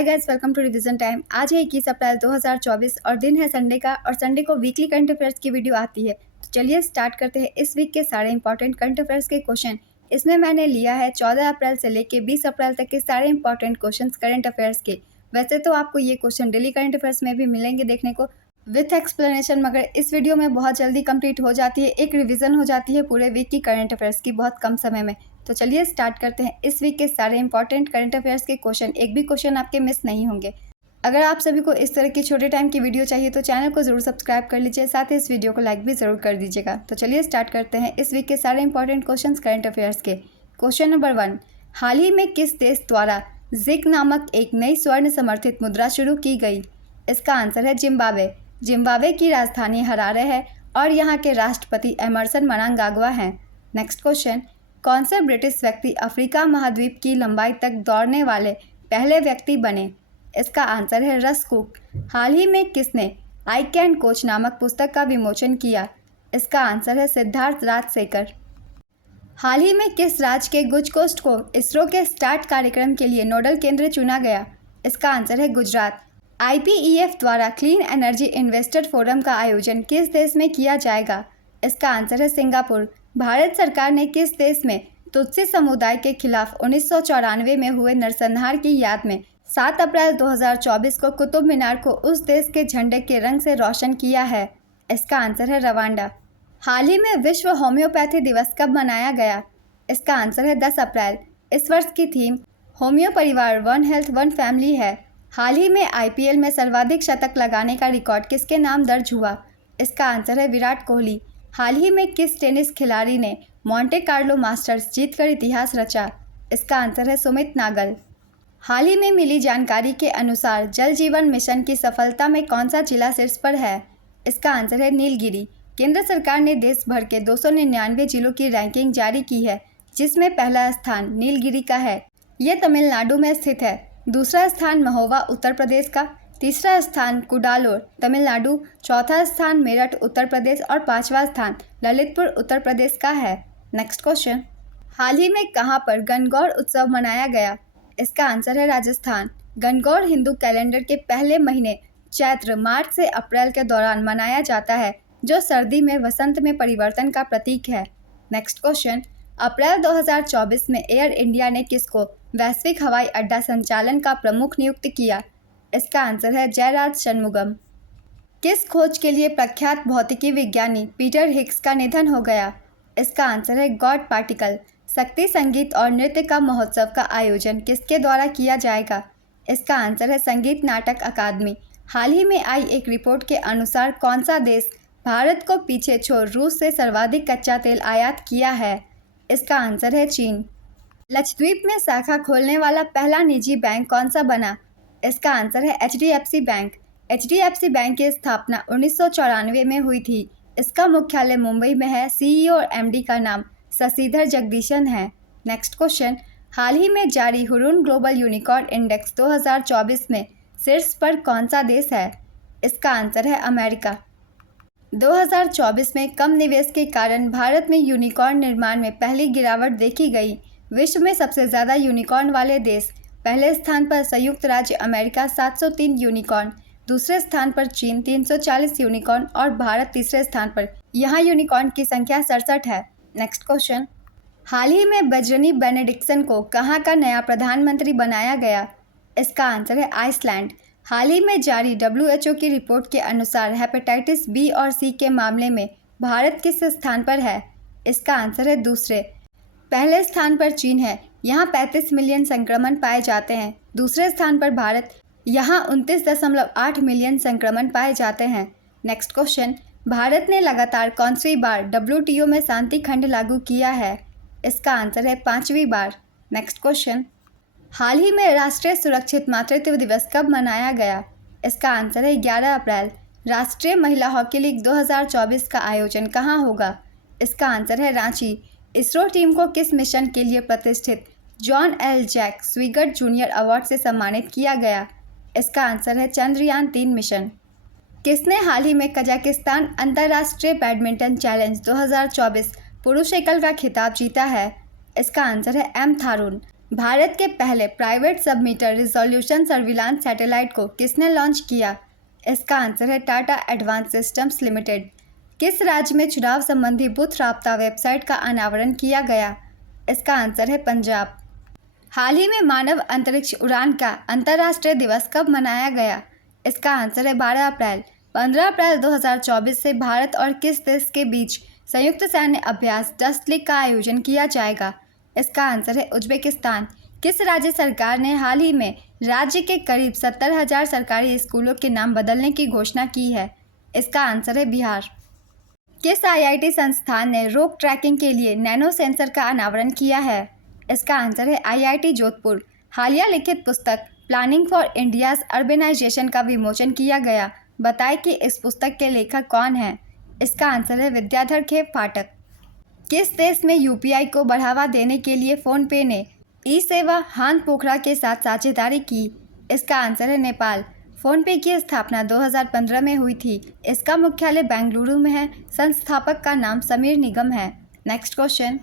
Hi guys, welcome to revision time. आज है 21 अप्रैल 2024 और दिन है संडे का। और संडे को वीकली करंट अफेयर्स की वीडियो आती है। तो चलिए स्टार्ट करते हैं इस वीक के सारे इंपॉर्टेंट करंट अफेयर्स के क्वेश्चन। इसमें मैंने लिया है 14 अप्रैल से लेके 20 अप्रैल तक के सारे इंपॉर्टेंट क्वेश्चन करंट अफेयर्स के। वैसे तो आपको ये क्वेश्चन डेली करंट अफेयर्स में भी मिलेंगे देखने को विथ एक्सप्लेनेशन, मगर इस वीडियो में बहुत जल्दी कंप्लीट हो जाती है। एक रिवीजन हो जाती है पूरे वीक की करंट अफेयर्स की बहुत कम समय में। तो चलिए स्टार्ट करते हैं इस वीक के सारे इंपॉर्टेंट करंट अफेयर्स के क्वेश्चन। एक भी क्वेश्चन आपके मिस नहीं होंगे। अगर आप सभी को इस तरह की छोटे टाइम की वीडियो चाहिए तो चैनल को जरूर सब्सक्राइब कर लीजिए, साथ ही इस वीडियो को लाइक भी जरूर कर दीजिएगा। तो चलिए स्टार्ट करते हैं इस वीक के सारे इंपॉर्टेंट क्वेश्चन करंट अफेयर्स के। क्वेश्चन नंबर 1, हाल ही में किस देश द्वारा जिग नामक एक नई स्वर्ण समर्थित मुद्रा शुरू की गई? इसका आंसर है जिम्बाब्वे। जिम्बाब्वे की राजधानी हरारे है और यहाँ के राष्ट्रपति एमरसन मनांगाग्वा हैं। नेक्स्ट क्वेश्चन, कौन से ब्रिटिश व्यक्ति अफ्रीका महाद्वीप की लंबाई तक दौड़ने वाले पहले व्यक्ति बने? इसका आंसर है रस कुक। हाल ही में किसने आई कैन कोच नामक पुस्तक का विमोचन किया? इसका आंसर है सिद्धार्थ राजशेखर। हाल ही में किस राज्य के गुज कोस्ट को इसरो के स्टार्ट कार्यक्रम के लिए नोडल केंद्र चुना गया? इसका आंसर है गुजरात। IPEF द्वारा क्लीन एनर्जी इन्वेस्टर फोरम का आयोजन किस देश में किया जाएगा? इसका आंसर है सिंगापुर। भारत सरकार ने किस देश में तुत्सी समुदाय के खिलाफ 1994 में हुए नरसंहार की याद में 7 अप्रैल 2024 को कुतुब मीनार को उस देश के झंडे के रंग से रोशन किया है? इसका आंसर है रवांडा। हाल ही में विश्व होम्योपैथी दिवस कब मनाया गया? इसका आंसर है 10 अप्रैल। इस वर्ष की थीम होम्यो परिवार, वन हेल्थ वन फैमिली है। हाल ही में IPL में सर्वाधिक शतक लगाने का रिकॉर्ड किसके नाम दर्ज हुआ? इसका आंसर है विराट कोहली। हाल ही में किस टेनिस खिलाड़ी ने मोंटे कार्लो मास्टर्स जीतकर इतिहास रचा? इसका आंसर है सुमित नागल। हाल ही में मिली जानकारी के अनुसार जल जीवन मिशन की सफलता में कौन सा जिला शीर्ष पर है? इसका आंसर है नीलगिरी। केंद्र सरकार ने देश भर के 299 जिलों की रैंकिंग जारी की है, जिसमें पहला स्थान नीलगिरी का है। ये तमिलनाडु में स्थित है। दूसरा स्थान महोबा उत्तर प्रदेश का, तीसरा स्थान कुडालोर तमिलनाडु, चौथा स्थान मेरठ उत्तर प्रदेश और पांचवा स्थान ललितपुर उत्तर प्रदेश का है। नेक्स्ट क्वेश्चन, हाल ही में कहां पर गणगौर उत्सव मनाया गया? इसका आंसर है राजस्थान। गणगौर हिंदू कैलेंडर के पहले महीने चैत्र मार्च से अप्रैल के दौरान मनाया जाता है, जो सर्दी में वसंत में परिवर्तन का प्रतीक है। नेक्स्ट क्वेश्चन, अप्रैल 2024 में एयर इंडिया ने किसको वैश्विक हवाई अड्डा संचालन का प्रमुख नियुक्त किया? इसका आंसर है जयराज शनमुगम। किस खोज के लिए प्रख्यात भौतिकी विज्ञानी पीटर हिग्स का निधन हो गया? इसका आंसर है गॉड पार्टिकल। शक्ति संगीत और नृत्य का महोत्सव का आयोजन किसके द्वारा किया जाएगा? इसका आंसर है संगीत नाटक अकादमी। हाल ही में आई एक रिपोर्ट के अनुसार कौन सा देश भारत को पीछे छोड़ रूस से सर्वाधिक कच्चा तेल आयात किया है? इसका आंसर है चीन। लक्षद्वीप में शाखा खोलने वाला पहला निजी बैंक कौन सा बना? इसका आंसर है HDFC बैंक। HDFC बैंक की स्थापना 1994 में हुई थी। इसका मुख्यालय मुंबई में है। CEO और MD का नाम शशिधर जगदीशन है। नेक्स्ट क्वेश्चन, हाल ही में जारी हुरून ग्लोबल यूनिकॉर्न इंडेक्स 2024 में शीर्ष पर कौन सा देश है? इसका आंसर है अमेरिका। 2024 में कम निवेश के कारण भारत में यूनिकॉर्न निर्माण में पहली गिरावट देखी गई। विश्व में सबसे ज़्यादा यूनिकॉर्न वाले देश, पहले स्थान पर संयुक्त राज्य अमेरिका 703 यूनिकॉर्न, दूसरे स्थान पर चीन 340 यूनिकॉर्न और भारत तीसरे स्थान पर। यहाँ यूनिकॉर्न की संख्या 67 है। नेक्स्ट क्वेश्चन, हाल ही में बजरनी बेनेडिक्सन को कहाँ का नया प्रधानमंत्री बनाया गया? इसका आंसर है आइसलैंड। हाल ही में जारी WHO की रिपोर्ट के अनुसार हेपेटाइटिस B और C के मामले में भारत किस स्थान पर है? इसका आंसर है दूसरे। पहले स्थान पर चीन है, यहाँ 35 मिलियन संक्रमण पाए जाते हैं। दूसरे स्थान पर भारत, यहाँ 29.8 मिलियन संक्रमण पाए जाते हैं। नेक्स्ट क्वेश्चन, भारत ने लगातार कौनसी बार WTO में शांति खंड लागू किया है? इसका आंसर है 5वीं बार। नेक्स्ट क्वेश्चन, हाल ही में राष्ट्रीय सुरक्षित मातृत्व दिवस कब मनाया गया? इसका आंसर है 11 अप्रैल। राष्ट्रीय महिला हॉकी लीग 2024 का आयोजन कहाँ होगा? इसका आंसर है रांची। इसरो टीम को किस मिशन के लिए प्रतिष्ठित John L Jack Swigert Junior award से सम्मानित किया गया? इसका आंसर है चंद्रयान 3 मिशन। किसने हाल ही में कजाकिस्तान अंतर्राष्ट्रीय बैडमिंटन चैलेंज 2024 पुरुष एकल का खिताब जीता है? इसका आंसर है M थारून। भारत के पहले प्राइवेट सब मीटर रिजोल्यूशन सर्विलांस सैटेलाइट को किसने लॉन्च किया? इसका आंसर है टाटा एडवांस सिस्टम्स लिमिटेड। किस राज्य में चुनाव संबंधी बूथ राब्ता वेबसाइट का अनावरण किया गया? इसका आंसर है पंजाब। हाल ही में मानव अंतरिक्ष उड़ान का अंतर्राष्ट्रीय दिवस कब मनाया गया? इसका आंसर है 12 अप्रैल। 15 अप्रैल 2024 से भारत और किस देश के बीच संयुक्त सैन्य अभ्यास डस्ट लीग का आयोजन किया जाएगा? इसका आंसर है उज्बेकिस्तान। किस राज्य सरकार ने हाल ही में राज्य के करीब 70,000 सरकारी स्कूलों के नाम बदलने की घोषणा की है? इसका आंसर है बिहार। किस आईआईटी संस्थान ने रोग ट्रैकिंग के लिए नैनो सेंसर का अनावरण किया है? इसका आंसर है आईआईटी जोधपुर। हालिया लिखित पुस्तक प्लानिंग फॉर इंडियाज अर्बेनाइजेशन का विमोचन किया गया। बताएं कि इस पुस्तक के लेखक कौन हैं? इसका आंसर है विद्याधर खेप फाटक। किस देश में यूपीआई को बढ़ावा देने के लिए फ़ोनपे ने ई सेवा हान पोखरा के साथ साझेदारी की? इसका आंसर है नेपाल। फ़ोनपे की स्थापना 2015 में हुई थी। इसका मुख्यालय बेंगलुरु में है। संस्थापक का नाम समीर निगम है। Next question.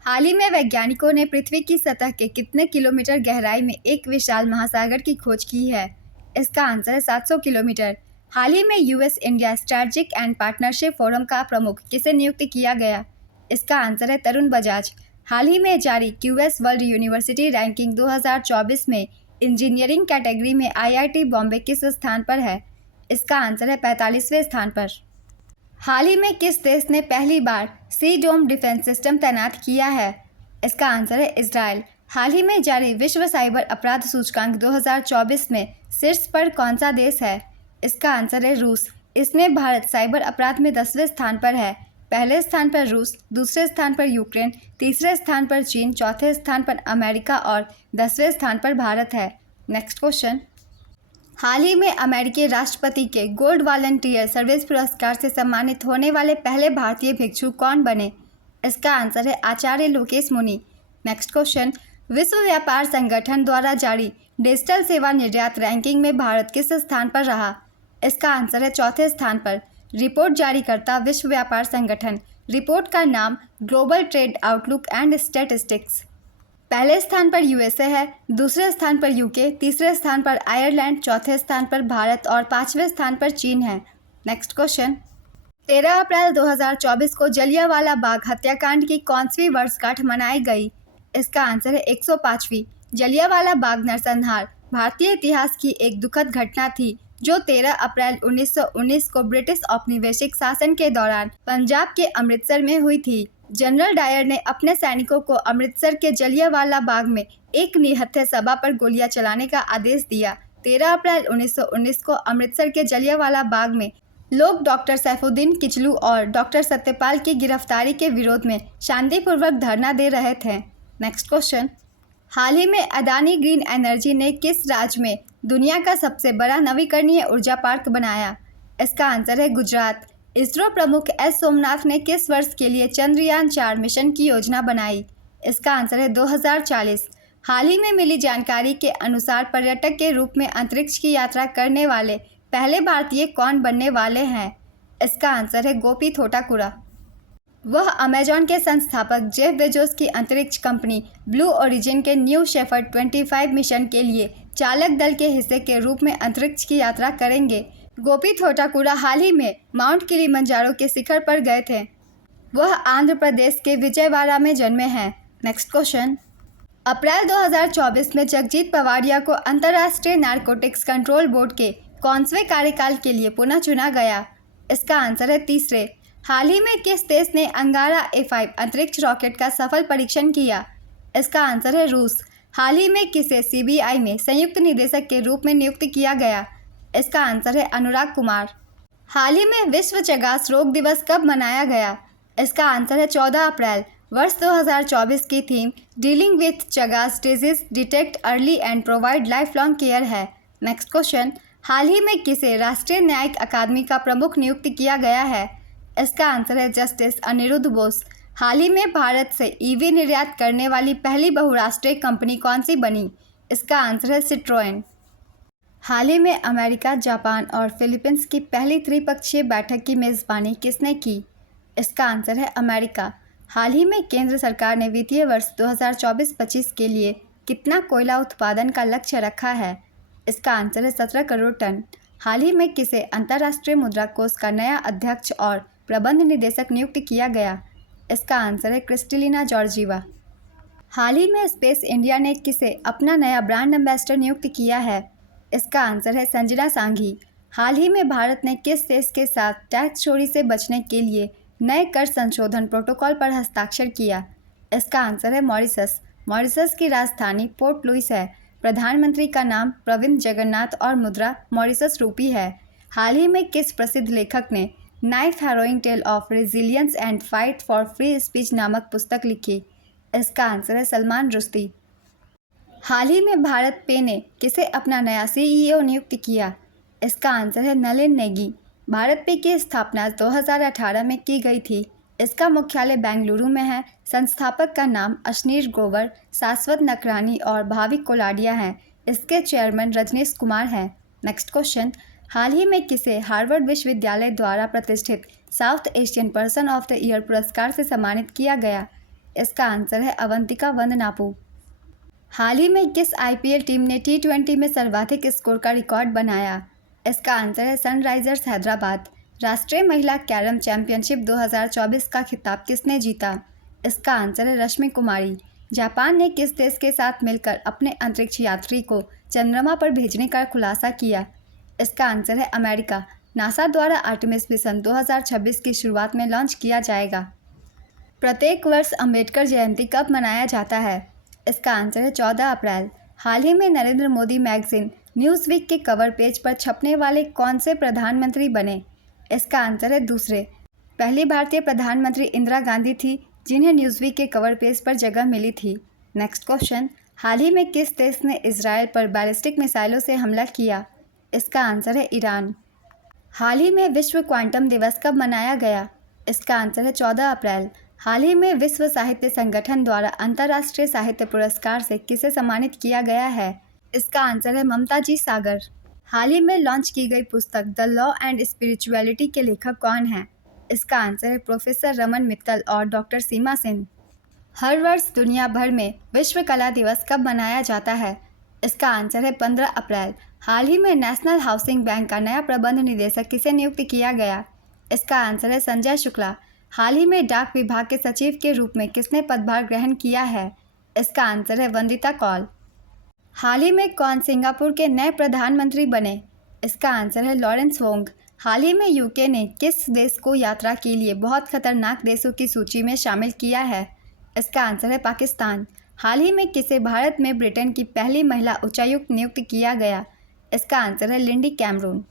हाल ही में वैज्ञानिकों ने पृथ्वी की सतह के कितने किलोमीटर गहराई में एक विशाल महासागर की खोज की है? इसका आंसर है 700 किलोमीटर। हाल ही में US India strategic and partnership forum का प्रमुख किसे नियुक्त किया गया? इसका आंसर है तरुण बजाज। हाल ही में जारी क्यूएस वर्ल्ड यूनिवर्सिटी रैंकिंग 2024 में इंजीनियरिंग कैटेगरी में आईआईटी बॉम्बे किस स्थान पर है? इसका आंसर है 45वें स्थान पर। हाल ही में किस देश ने पहली बार सी डोम डिफेंस सिस्टम तैनात किया है? इसका आंसर है इजराइल। हाल ही में जारी विश्व साइबर अपराध सूचकांक 2024 में शीर्ष पर कौन सा देश है? इसका आंसर है रूस। इसमें भारत साइबर अपराध में 10वें स्थान पर है। पहले स्थान पर रूस, दूसरे स्थान पर यूक्रेन, तीसरे स्थान पर चीन, चौथे स्थान पर अमेरिका और 10वें स्थान पर भारत है। Next question. हाल ही में अमेरिकी राष्ट्रपति के गोल्ड वॉलंटियर सर्विस पुरस्कार से सम्मानित होने वाले पहले भारतीय भिक्षु कौन बने? इसका आंसर है आचार्य लोकेश मुनि। Next question. विश्व व्यापार संगठन द्वारा जारी डिजिटल सेवा निर्यात रैंकिंग में भारत किस स्थान पर रहा? इसका आंसर है चौथे स्थान पर। रिपोर्ट जारी करता विश्व व्यापार संगठन। रिपोर्ट का नाम global trade outlook and statistics. पहले स्थान पर यूएसए है, दूसरे स्थान पर यूके, तीसरे स्थान पर आयरलैंड, चौथे स्थान पर भारत और 5वें स्थान पर चीन है। Next question. 13 अप्रैल 2024 को जलियांवाला बाग हत्याकांड की कौनसी वर्षगांठ मनाई गई? इसका आंसर है 105वीं। जलियांवाला बाग नरसंहार भारतीय इतिहास की एक दुखद घटना थी जो 13 अप्रैल 1919 को ब्रिटिश औपनिवेशिक शासन के दौरान पंजाब के अमृतसर में हुई थी। जनरल डायर ने अपने सैनिकों को अमृतसर के जलियांवाला बाग में एक निहत्थे सभा पर गोलियां चलाने का आदेश दिया। 13 अप्रैल 1919 को अमृतसर के जलियांवाला बाग में लोग डॉक्टर सैफुद्दीन किचलू और डॉक्टर सत्यपाल की गिरफ्तारी के विरोध में शांतिपूर्वक धरना दे रहे थे। Next question. हाल ही में अदानी ग्रीन एनर्जी ने किस राज्य में दुनिया का सबसे बड़ा नवीकरणीय ऊर्जा पार्क बनाया? इसका आंसर है गुजरात। इसरो प्रमुख एस सोमनाथ ने किस वर्ष के लिए चंद्रयान 4 मिशन की योजना बनाई? इसका आंसर है 2040। हाल ही में मिली जानकारी के अनुसार पर्यटक के रूप में अंतरिक्ष की यात्रा करने वाले पहले भारतीय कौन बनने वाले हैं? इसका आंसर है गोपी थोटाकुरा। वह अमेजॉन के संस्थापक जेफ बेजोस की अंतरिक्ष कंपनी ब्लू ओरिजिन के न्यू शेफर्ड 25 मिशन के लिए चालक दल के हिस्से के रूप में अंतरिक्ष की यात्रा करेंगे। गोपी थोटाकुरा हाल ही में माउंट किलिमंजारो के शिखर पर गए थे। वह आंध्र प्रदेश के विजयवाड़ा में जन्मे हैं। Next question. अप्रैल 2024 में जगजीत पवाडिया को अंतर्राष्ट्रीय नारकोटिक्स कंट्रोल बोर्ड के कौनसवें कार्यकाल के लिए पुनः चुना गया? इसका आंसर है तीसरे। हाल ही में किस देश ने अंगारा A5 अंतरिक्ष रॉकेट का सफल परीक्षण किया? इसका आंसर है रूस। हाल ही में किसे सीबीआई में संयुक्त निदेशक के रूप में नियुक्त किया गया? इसका आंसर है अनुराग कुमार। हाल ही में विश्व चगास रोग दिवस कब मनाया गया? इसका आंसर है 14 अप्रैल। वर्ष 2024 की theme dealing with Chagas disease, detect early and provide life long care है। Next question. हाल ही में किसे राष्ट्रीय न्यायिक अकादमी का प्रमुख नियुक्त किया गया है? इसका आंसर है जस्टिस अनिरुद्ध बोस। हाल ही में भारत से ईवी निर्यात करने वाली पहली बहुराष्ट्रीय कंपनी कौन सी बनी? इसका आंसर है सिट्रोएन। हाल ही में अमेरिका, जापान और फिलीपींस की पहली त्रिपक्षीय बैठक की मेज़बानी किसने की? इसका आंसर है अमेरिका। हाल ही में केंद्र सरकार ने वित्तीय वर्ष 2024-25 के लिए कितना कोयला उत्पादन का लक्ष्य रखा है? इसका आंसर है 17 करोड़ टन। हाल ही में किसे अंतर्राष्ट्रीय मुद्रा कोष का नया अध्यक्ष और प्रबंध निदेशक नियुक्त किया गया? इसका आंसर है क्रिस्टलिना जॉर्जीवा। हाल ही में स्पेस इंडिया ने किसे अपना नया ब्रांड एम्बेसडर नियुक्त किया है? इसका आंसर है संजना सांघी। हाल ही में भारत ने किस देश के साथ टैक्स चोरी से बचने के लिए नए कर संशोधन प्रोटोकॉल पर हस्ताक्षर किया? इसका आंसर है मॉरिशस। मॉरिशस की राजधानी पोर्ट लुइस है। प्रधानमंत्री का नाम प्रविंद जगन्नाथ और मुद्रा मॉरिशस रूपी है। हाल ही में किस प्रसिद्ध लेखक ने knife harrowing tale of resilience and fight for free speech नामक पुस्तक लिखी? इसका आंसर है सलमान रुश्दी। हाल ही में भारत पे ने किसे अपना नया सीईओ नियुक्त किया? इसका आंसर है नलिन नेगी। भारत पे की स्थापना 2018 में की गई थी। इसका मुख्यालय बेंगलुरु में है। संस्थापक का नाम अशनीर ग्रोवर, शाश्वत नकरानी और भाविक कोलाडिया हैं। इसके चेयरमैन रजनीश कुमार हैं। नेक्स्ट क्वेश्चन, हाल ही में किसे हार्वर्ड विश्वविद्यालय द्वारा प्रतिष्ठित south Asian person of the year पुरस्कार से सम्मानित किया गया? इसका आंसर है अवंतिका वंदनापू। हाल ही में किस आईपीएल टीम ने T20 में सर्वाधिक स्कोर का रिकॉर्ड बनाया? इसका आंसर है सनराइजर्स हैदराबाद। राष्ट्रीय महिला कैरम चैंपियनशिप 2024 का खिताब किसने जीता? इसका आंसर है रश्मि कुमारी। जापान ने किस देश के साथ मिलकर अपने अंतरिक्ष यात्री को चंद्रमा पर भेजने का खुलासा किया? इसका आंसर है अमेरिका। नासा द्वारा आर्टेमिस मिशन 2026 की शुरुआत में लॉन्च किया जाएगा। प्रत्येक वर्ष अंबेडकर जयंती कब मनाया जाता है? इसका आंसर है 14 अप्रैल। हाल ही में नरेंद्र मोदी मैगजीन न्यूज़वीक के कवर पेज पर छपने वाले कौन से प्रधानमंत्री बने? इसका आंसर है दूसरे। पहली भारतीय प्रधानमंत्री इंदिरा गांधी थी जिन्हें न्यूज़वीक के कवर पेज पर जगह मिली थी। नेक्स्ट क्वेश्चन, हाल ही में किस देश ने इजराइल पर बैलिस्टिक मिसाइलों से हमला किया? इसका आंसर है ईरान। हाल ही में विश्व क्वांटम दिवस कब मनाया गया? इसका आंसर है 14 अप्रैल। हाल ही में विश्व साहित्य संगठन द्वारा अंतर्राष्ट्रीय साहित्य पुरस्कार से किसे सम्मानित किया गया है? इसका आंसर है ममता जी सागर। हाल ही में लॉन्च की गई पुस्तक द लॉ एंड स्पिरिचुअलिटी के लेखक कौन हैं? इसका आंसर है प्रोफेसर रमन मित्तल और डॉक्टर सीमा सेन। हर वर्ष दुनिया भर में विश्व कला दिवस कब मनाया जाता है? इसका आंसर है 15 अप्रैल। हाल ही में नेशनल हाउसिंग बैंक का नया प्रबंध निदेशक किसे नियुक्त किया गया? इसका आंसर है संजय शुक्ला। हाल ही में डाक विभाग के सचिव के रूप में किसने पदभार ग्रहण किया है? इसका आंसर है वंदिता कौल। हाल ही में कौन सिंगापुर के नए प्रधानमंत्री बने? इसका आंसर है लॉरेंस वोंग। हाल ही में यूके ने किस देश को यात्रा के लिए बहुत खतरनाक देशों की सूची में शामिल किया है? इसका आंसर है पाकिस्तान। हाल ही में किसे भारत में ब्रिटेन की पहली महिला उच्चायुक्त नियुक्त किया गया? इसका आंसर है लिंडी कैमरून।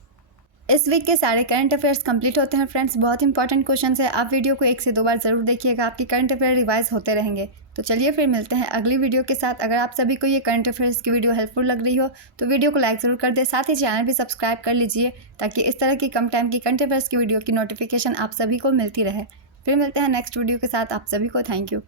इस वीक के सारे करंट अफेयर्स कंप्लीट होते हैं फ्रेंड्स। बहुत इंपॉर्टेंट क्वेश्चन है, आप वीडियो को 1 से 2 बार ज़रूर देखिएगा, आपकी करंट अफेयर रिवाइज होते रहेंगे। तो चलिए फिर मिलते हैं अगली वीडियो के साथ। अगर आप सभी को ये करंट अफेयर्स की वीडियो हेल्पफुल लग रही हो तो वीडियो को लाइक ज़रूर कर दें, साथ ही चैनल भी सब्सक्राइब कर लीजिए ताकि इस तरह की कम टाइम की करंट अफेयर्स की वीडियो की नोटिफिकेशन आप सभी को मिलती रहे। फिर मिलते हैं नेक्स्ट वीडियो के साथ। आप सभी को थैंक यू।